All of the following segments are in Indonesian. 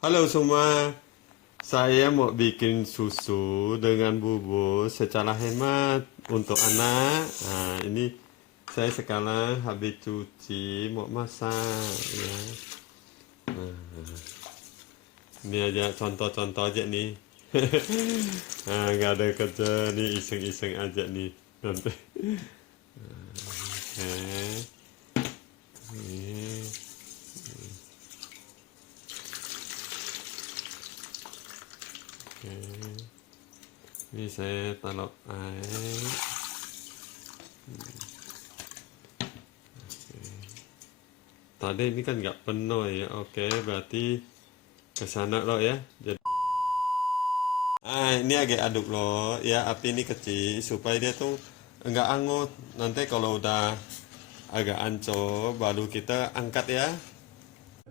Halo semua, saya mau bikin susu dengan bubur secara hemat untuk anak. Nah, ini saya sekarang habis cuci mau masak ya. Ini aja contoh-contoh aja nih. Nah, nggak ada kerja nih, iseng-iseng aja nih. Nanti. Oke. Ini. Oke. Ini saya taruh air. Tadi ini kan nggak penuh ya. Oke, berarti ke sana loh ya. Jadi ini agak aduk loh ya, api ini kecil supaya dia tuh enggak angut. Nanti kalau udah agak ancur baru kita angkat ya.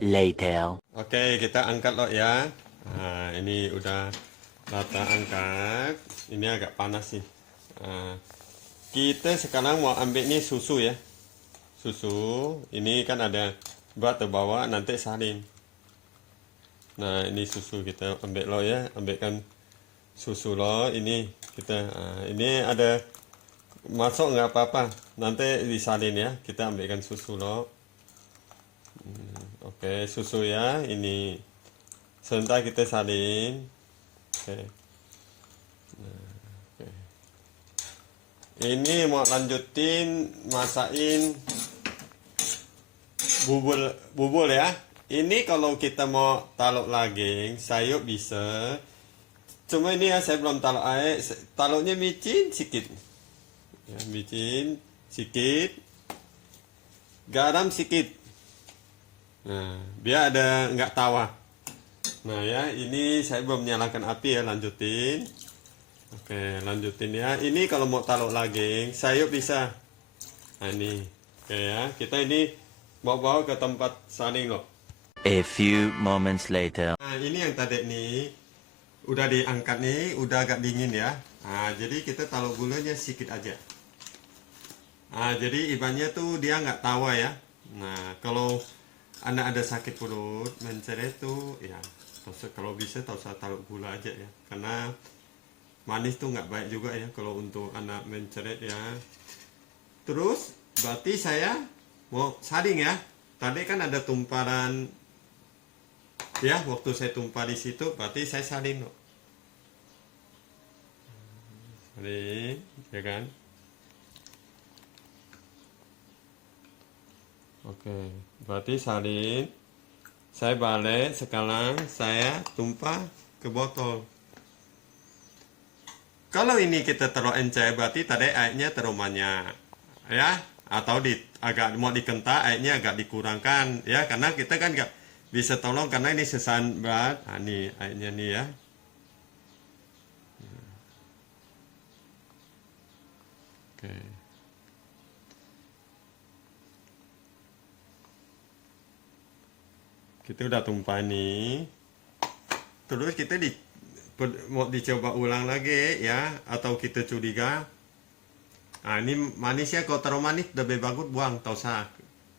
Later. Oke, kita angkat loh ya. Nah, ini udah rata angkat. Ini agak panas sih. Nah, kita sekarang mau ambil nih susu ya. Susu ini kan ada buat terbawa nanti salin. Nah, ini susu kita ambil loh ya, ambilkan susu loh ini kita. Nah, ini ada masuk nggak apa-apa, nanti disalin ya. Kita ambilkan susu loh. Oke, susu ya ini. Sebentar kita salin. Oke. Oke. Ini mau lanjutin masakin bubur bubur ya. Ini kalau kita mau taruh lagi sayur bisa. Cuma ini ya saya belum taruh air. Taruhnya micin sedikit. Ya, micin sedikit. Garam sedikit. Nah, biar ada nggak tawa. Nah ya, ini saya belum nyalakan api ya, lanjutin. Oke, lanjutin ya. Ini kalau mau taruh lagi sayur bisa. Nah ini, oke ya. Kita ini mau bawa ke tempat saling loh. A few moments later. Nah, ini yang tadi nih udah diangkat nih, udah agak dingin ya. Nah, jadi kita taruh gulanya sedikit aja. Nah, jadi ibaratnya tuh dia nggak tawa ya. Nah, kalau anak ada sakit perut, mencret tuh ya, kalau bisa tak usah taruh gula aja ya. Karena manis tuh nggak baik juga ya kalau untuk anak mencret ya. Terus, berarti saya mau saring ya. Tadi kan ada tumpahan ya, waktu saya tumpah di situ berarti saya salin loh. Salin ya kan. Oke, berarti salin. Saya balik, sekarang saya tumpah ke botol. Kalau ini kita taruh encer berarti tadi airnya terlalu banyak ya, atau agak mau dikentak airnya agak dikurangkan ya, karena kita kan nggak bisa tolong karena ini sesan berat. Nah, ini airnya nih ya. Oke. Kita udah tumpah nih. Terus kita mau dicoba ulang lagi ya, atau kita curiga. Nah, ini manis ya, kalau terlalu manis lebih bagus buang, tau usah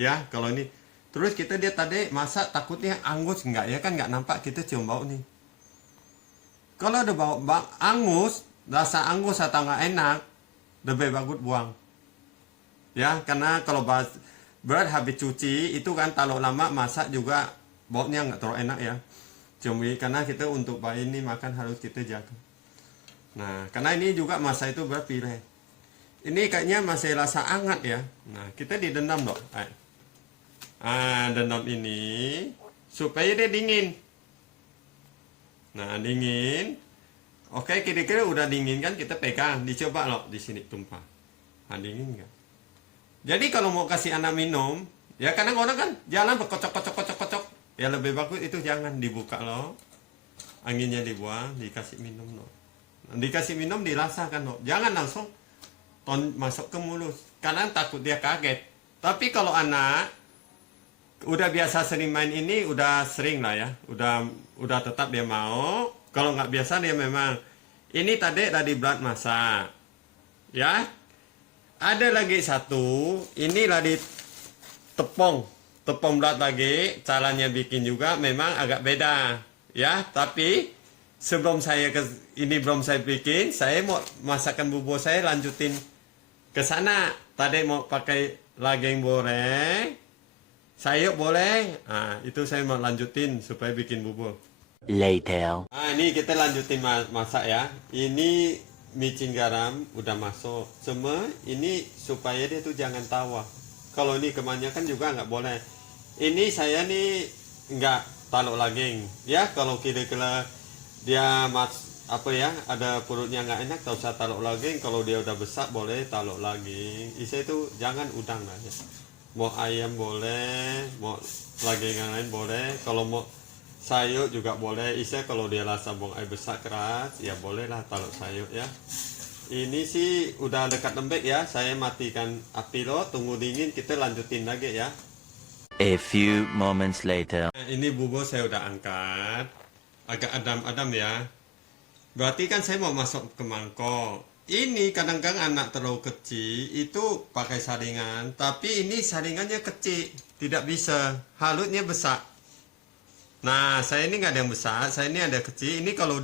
ya kalau ini. Terus kita dia tadi masak takutnya angus, enggak ya kan, nggak nampak, kita cium bau nih. Kalau ada bau angus, rasa angus atau nggak enak, lebih bagus buang ya, karena kalau berat habis cuci itu kan taruh lama masak juga baunya nggak terlalu enak ya. Cumi, karena kita untuk bayi ini makan harus kita jaga. Nah, karena ini juga masa itu berpilih. Ini kayaknya masih rasa hangat ya. Nah, kita didendam dong. Dendam ini supaya dia dingin. Nah, dingin. Oke, kira-kira udah dingin kan, kita pegang, dicoba loh di sini tumpah. Nah, dingin nggak? Jadi kalau mau kasih anak minum, ya kadang orang kan jalan berkocok-kocok-kocok-kocok. Ya lebih bagus itu jangan dibuka loh. Anginnya dibuang, dikasih minum loh. Dikasih minum dirasakan loh. Jangan langsung masuk ke mulut. Karena takut dia kaget. Tapi kalau anak udah biasa sering main ini, udah sering lah ya. Udah tetap dia mau. Kalau nggak biasa dia memang. Ini tadi berat masak. Ya. Ada lagi satu. Ini lagi tepung berat lagi, caranya bikin juga memang agak beda ya. Tapi sebelum saya belum saya bikin, saya mau masakan bubur saya lanjutin ke sana. Tadi mau pakai lageng boleh, sayur boleh. Nah, itu saya mau lanjutin supaya bikin bubur. Later. Nah, ini kita lanjutin masak ya. Ini micin garam udah masuk. Cuma ini supaya dia tuh jangan tawa. Kalau ini kebanyakan juga nggak boleh. Ini saya nih nggak taruh lageng. Ya, kalau kira-kira dia ada perutnya nggak enak, tak usah taruh lageng. Kalau dia udah besar boleh taruh lageng. Isa itu jangan udang lah ya. Mau ayam boleh, mau lageng yang lain boleh. Kalau mau sayur juga boleh. Isa kalau dia rasa buang air besar keras, ya bolehlah taruh sayur ya. Ini sih udah dekat lembek ya. Saya matikan api lo, tunggu dingin, kita lanjutin lagi ya. A few moments later. Nah, ini bubur saya udah angkat, agak adem-adem ya. Berarti kan saya mau masuk ke mangkok. Ini kadang-kadang anak terlalu kecil itu pakai saringan, tapi ini saringannya kecil, tidak bisa, halutnya besar. Nah, saya ini nggak ada yang besar, saya ini ada kecil. Ini kalau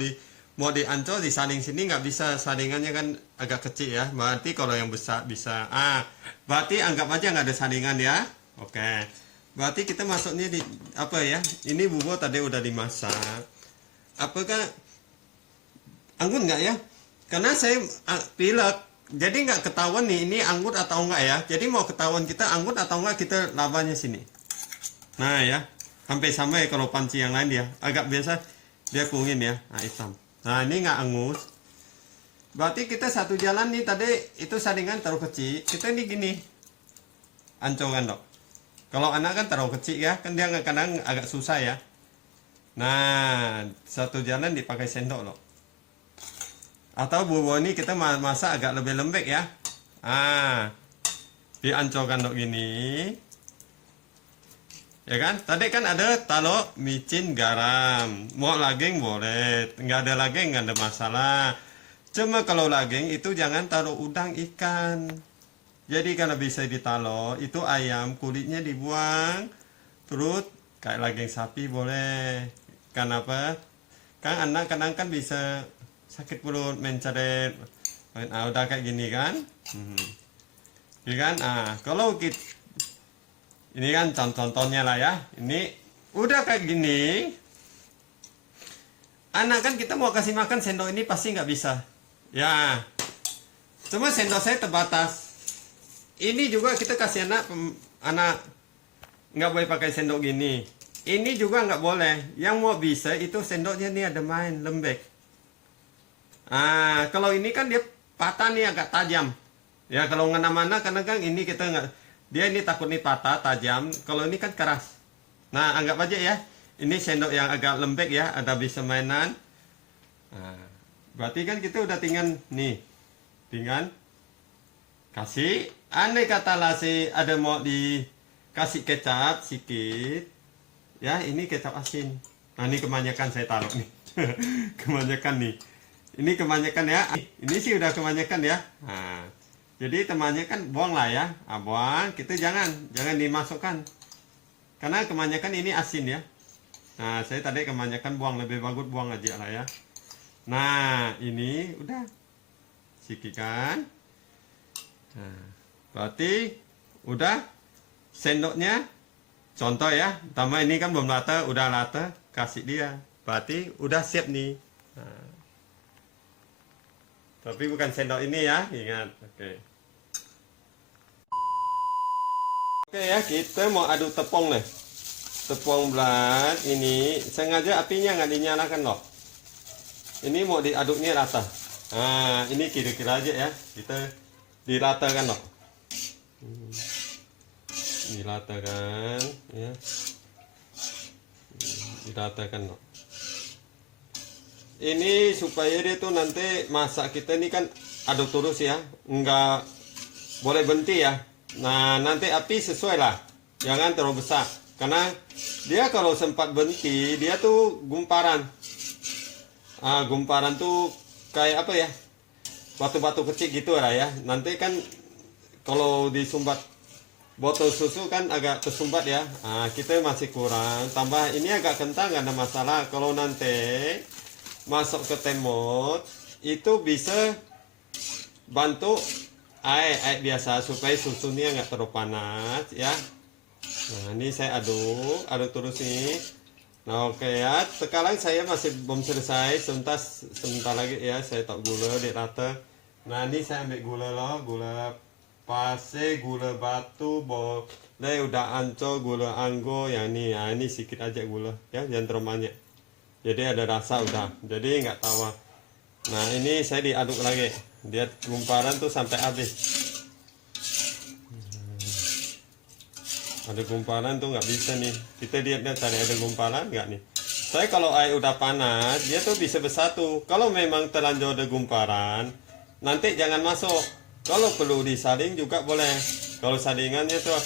mau diancol di saring sini nggak bisa, saringannya kan agak kecil ya. Berarti kalau yang besar bisa. Berarti anggap aja nggak ada saringan ya. Oke. Berarti kita masuknya di apa ya? Ini bubur tadi udah dimasak. Apakah anggur nggak ya? Karena saya pilek, jadi nggak ketahuan nih ini anggur atau enggak ya. Jadi mau ketahuan kita anggur atau enggak, kita labanya sini. Nah ya, sampai sama ya kalau panci yang lain dia agak biasa dia kuning ya, hitam. Nah ini nggak angus. Berarti kita satu jalan nih tadi itu saringan terlalu kecil. Kita ini gini, ancokan dok. Kalau anak kan terlalu kecil ya, kan dia kadang agak susah ya. Nah, satu jalan dipakai sendok loh. Atau bubur ini kita masak agak lebih lembek ya. Diancurkan dok gini. Ya kan? Tadi kan ada taruh micin garam. Mau lageng boleh, nggak ada lageng nggak ada masalah. Cuma kalau lageng itu jangan taruh udang ikan. Jadi kalau bisa ditaruh itu ayam kulitnya dibuang, terus kayak lageng sapi boleh. Kenapa? Kan anak kadang kan bisa sakit perut, mencret. Udah kayak gini kan? Ini kan? Kalau kita ini kan contohnya lah ya. Ini udah kayak gini. Anak kan kita mau kasih makan sendok ini pasti nggak bisa. Ya. Cuma sendok saya terbatas. Ini juga kita kasih anak nggak boleh pakai sendok gini. Ini juga nggak boleh. Yang mau bisa itu sendoknya nih ada main lembek. Kalau ini kan dia patah nih agak tajam. Ya kalau ngena-mana karena kan ini kita nggak, dia ini takut nih patah tajam. Kalau ini kan keras. Nah anggap aja ya. Ini sendok yang agak lembek ya, ada bisa mainan. Berarti kan kita udah tinggal nih, tinggal kasih. Andai kata sih ada mau dikasih kecap sedikit, ya ini kecap asin. Nah ini kebanyakan saya taruh nih, kebanyakan nih. Ini kebanyakan ya. Ini sih udah kebanyakan ya. Jadi temannya kan buang lah ya. Buang. Kita jangan dimasukkan. Karena kebanyakan ini asin ya. Nah saya tadi kebanyakan buang, lebih bagus buang aja lah ya. Nah ini udah sikikan. Berarti udah sendoknya contoh ya. Tambah ini kan belum rata, udah rata, kasih dia. Berarti udah siap nih. Tapi bukan sendok ini ya, ingat. Oke ya, kita mau aduk tepung nih. Tepung berat ini sengaja apinya nggak dinyalakan loh. Ini mau diaduknya rata. Ini kira-kira aja ya, kita diratakan loh. Diratakan ya. Diratakan loh. Ini supaya dia tuh nanti masak kita ini kan aduk terus ya, nggak boleh berhenti ya. Nah nanti api sesuai lah, jangan terlalu besar. Karena dia kalau sempat berhenti dia tuh gumparan. Gumparan tuh kayak apa ya, batu-batu kecil gitu lah ya. Nanti kan kalau disumbat botol susu kan agak tersumbat ya. Kita masih kurang. Tambah ini agak kental nggak ada masalah. Kalau nanti masuk ke temot itu bisa bantu air biasa supaya susunya nggak terlalu panas ya. Nah ini saya aduk terus nih. Nah oke ya. Sekarang saya masih belum selesai. Sebentar lagi ya. Saya tak gula di rata. Nah ini saya ambil gula loh, gula pasir, gula batu, boleh udah ancol, gula anggur yang ini. Ya ini sedikit aja gula ya, jangan terlalu banyak. Jadi ada rasa udah. Jadi nggak tawar. Nah ini saya diaduk lagi. Dia gumparan tuh sampai habis. Ada gumparan tuh nggak bisa nih. Kita lihat tadi ada gumparan nggak nih. Saya kalau air udah panas dia tuh bisa bersatu. Kalau memang terlanjur ada gumparan, nanti jangan masuk. Kalau perlu disaring juga boleh. Kalau saringannya tuh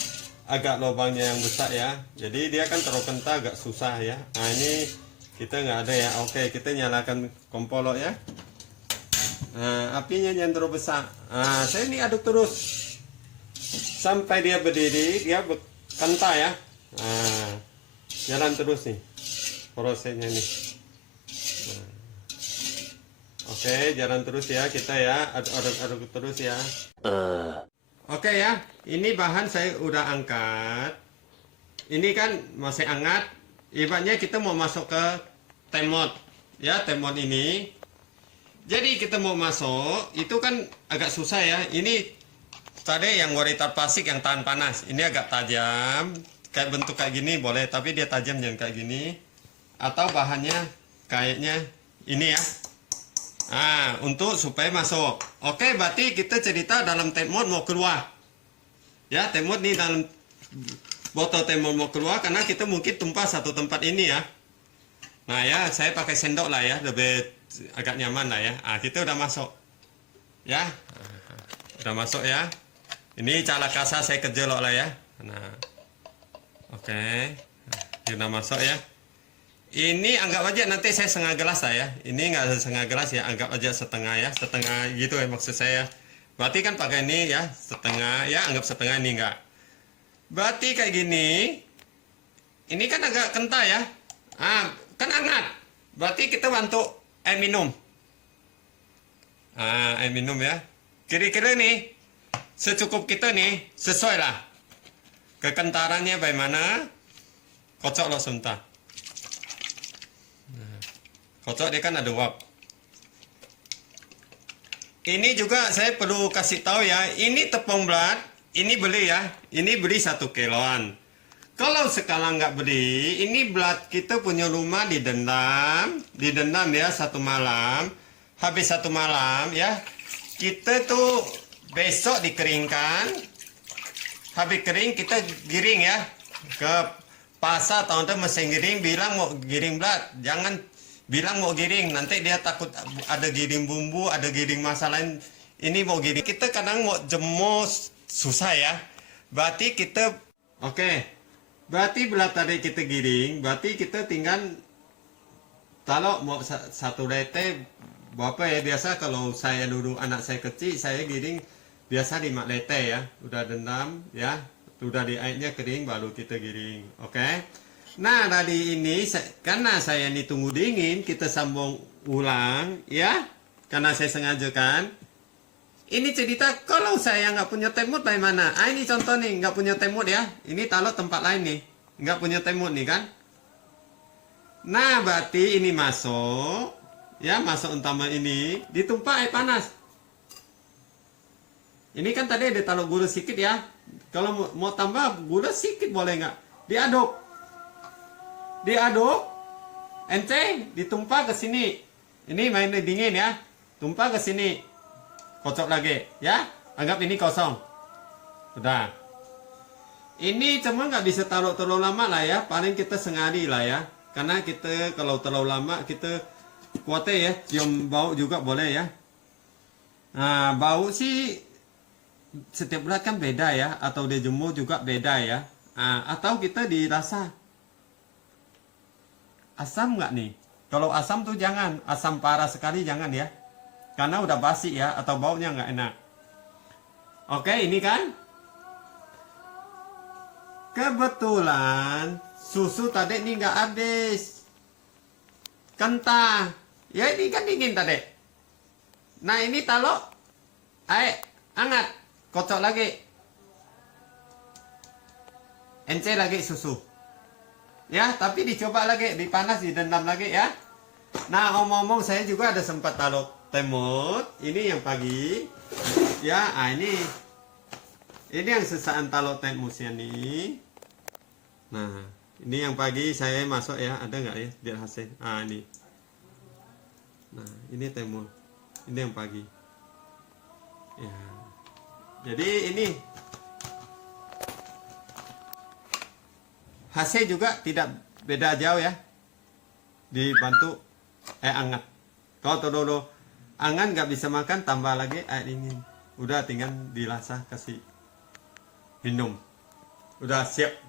agak lubangnya yang besar ya. Jadi dia kan terlalu kental agak susah ya. Nah ini kita nggak ada ya. Oke kita nyalakan kompor ya. Nah apinya jangan terlalu besar. Nah saya ini aduk terus sampai dia berdiri, dia kental ya. Nah jalan terus nih prosesnya nih. Oke, jalan terus ya kita ya, aduk terus ya. Oke ya, ini bahan saya udah angkat. Ini kan masih hangat. Ibaratnya kita mau masuk ke temot, ya temot ini. Jadi kita mau masuk, itu kan agak susah ya. Ini tadi yang warita plastik yang tahan panas. Ini agak tajam, kayak bentuk kayak gini boleh, tapi dia tajam jangan kayak gini. Atau bahannya kayaknya ini ya. Nah, untuk supaya masuk. Oke, berarti kita cerita dalam temot mau keluar. Ya, temot nih dalam botol temot mau keluar karena kita mungkin tumpah satu tempat ini ya. Nah ya, saya pakai sendok lah ya, lebih agak nyaman lah ya. Kita udah masuk. Ya, udah masuk ya. Ini cara kasar saya kejelok lah ya. Nah, oke, udah masuk ya. Ini anggap aja nanti saya setengah gelas lah ya. Ini nggak setengah gelas ya, anggap aja setengah ya, setengah gitu ya maksud saya. Berarti kan pakai ini ya, setengah ya, anggap setengah ini enggak. Berarti kayak gini. Ini kan agak kental ya. Kan hangat. Berarti kita bantu air minum. Air minum ya. Kira-kira nih, secukup kita nih, sesuai lah. Kekentalannya bagaimana? Kocok lo sebentar. Kocok dia kan ada uap. Ini juga saya perlu kasih tahu ya. Ini tepung berat. Ini beli ya. Ini beli 1 kiloan. Kalau sekarang nggak beli, ini berat kita punya rumah didendam ya 1 malam. Habis 1 malam ya. Kita tuh besok dikeringkan. Habis kering kita giring ya ke pasar atau mesin giring bilang mau giring berat. Jangan bilang mau giring, nanti dia takut ada giring bumbu, ada giring masalah lain. Ini mau giring, kita kadang mau jemur susah ya. Berarti kita, oke. Berarti belah tadi kita giring, berarti kita tinggal kalau mau 1 liter berapa ya, biasa kalau saya dulu anak saya kecil, saya giring biasa 5 liter ya. Udah dendam ya, udah di airnya kering baru kita giring, oke. Nah tadi ini karena saya ditunggu dingin, kita sambung ulang ya, karena saya sengaja kan. Ini cerita kalau saya nggak punya temut bagaimana. Ini contoh nih nggak punya temut ya. Ini taruh tempat lain nih, nggak punya temut nih kan. Nah berarti ini masuk ya, masuk utama ini ditumpah air panas. Ini kan tadi ada taruh gula sedikit ya. Kalau mau tambah gula sedikit boleh nggak? Diaduk, ente ditumpah ke sini. Ini mainnya dingin ya, tumpah ke sini, kocok lagi ya. Anggap ini kosong, udah. Ini cuma nggak bisa taruh terlalu lama lah ya, paling kita sehari lah ya. Karena kita kalau terlalu lama kita kuatnya ya, cium bau juga boleh ya. Nah bau sih setiap berat kan beda ya, atau dia jemur juga beda ya. Atau kita dirasa asam nggak nih? Kalau asam tuh jangan, asam parah sekali jangan ya, karena udah basi ya, atau baunya nggak enak. Oke, ini kan Kebetulan susu tadi ini nggak habis. Kentang. Ya ini kan dingin tadi. Nah ini taruh air hangat. Kocok lagi. Ence lagi susu. Ya, tapi dicoba lagi, dipanas, didendam lagi ya. Nah, ngomong-ngomong saya juga ada sempat taruh temut. Ini yang pagi. Ya, ini yang sesaan taruh temusnya nih. Nah, ini yang pagi saya masuk ya. Ada nggak ya? Biar hasil. Ini. Nah, ini temut. Ini yang pagi. Ya. Jadi ini hasil juga tidak beda jauh ya. Dibantu hangat. Kalau todo hangat nggak bisa makan, tambah lagi air dingin. Udah tinggal dilasah kasih minum. Udah siap.